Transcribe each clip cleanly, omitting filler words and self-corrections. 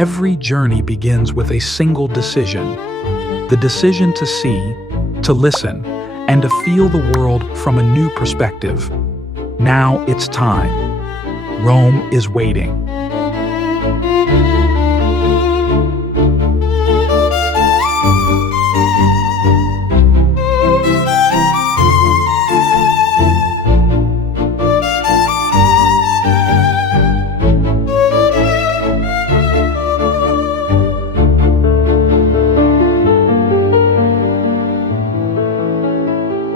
Every journey begins with a single decision. The decision to see, to listen, and to feel the world from a new perspective. Now it's time. Rome is waiting.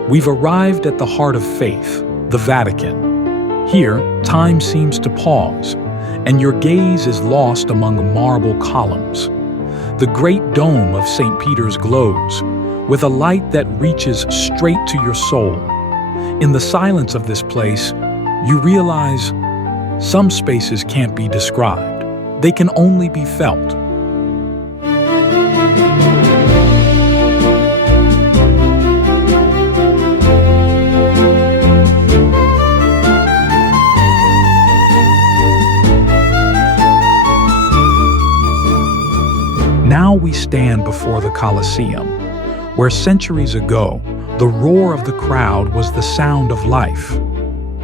We've arrived at the heart of faith, the Vatican. Here, time seems to pause, and your gaze is lost among marble columns. The great dome of St. Peter's glows, with a light that reaches straight to your soul. In the silence of this place, you realize some spaces can't be described. They can only be felt. Now we stand before the Colosseum, where centuries ago, the roar of the crowd was the sound of life.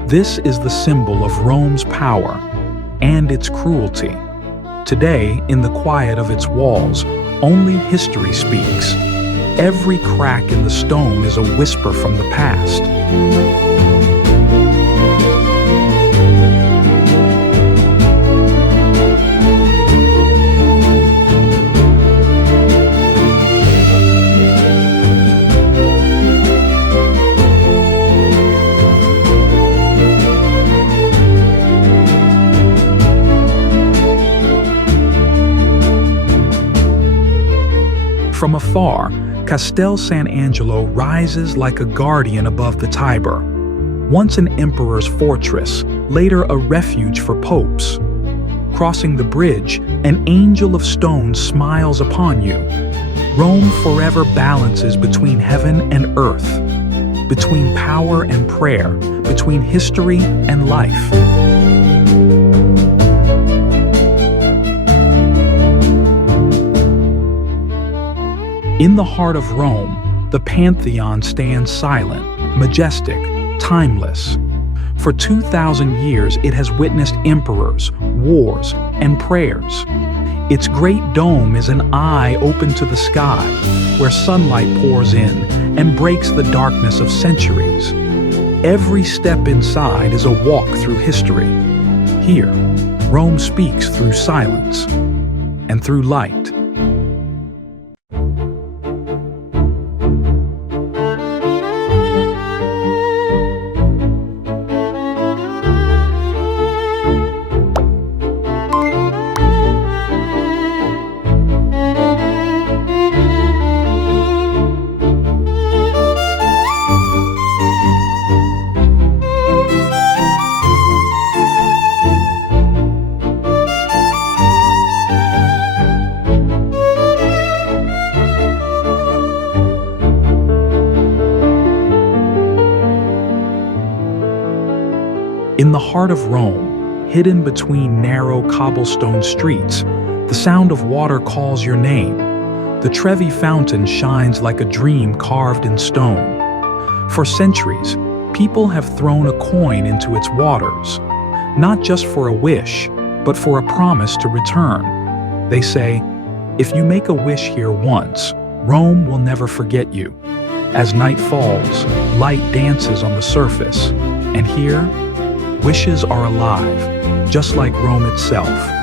This is the symbol of Rome's power and its cruelty. Today, in the quiet of its walls, only history speaks. Every crack in the stone is a whisper from the past. From afar, Castel Sant'Angelo rises like a guardian above the Tiber. Once an emperor's fortress, later a refuge for popes. Crossing the bridge, an angel of stone smiles upon you. Rome forever balances between heaven and earth, between power and prayer, between history and life. In the heart of Rome, the Pantheon stands silent, majestic, timeless. For 2,000 years, it has witnessed emperors, wars, and prayers. Its great dome is an eye open to the sky, where sunlight pours in and breaks the darkness of centuries. Every step inside is a walk through history. Here, Rome speaks through silence and through light. In the heart of Rome, hidden between narrow cobblestone streets, the sound of water calls your name. The Trevi Fountain shines like a dream carved in stone. For centuries, people have thrown a coin into its waters, not just for a wish, but for a promise to return. They say, if you make a wish here once, Rome will never forget you. As night falls, light dances on the surface, and here, wishes are alive, just like Rome itself.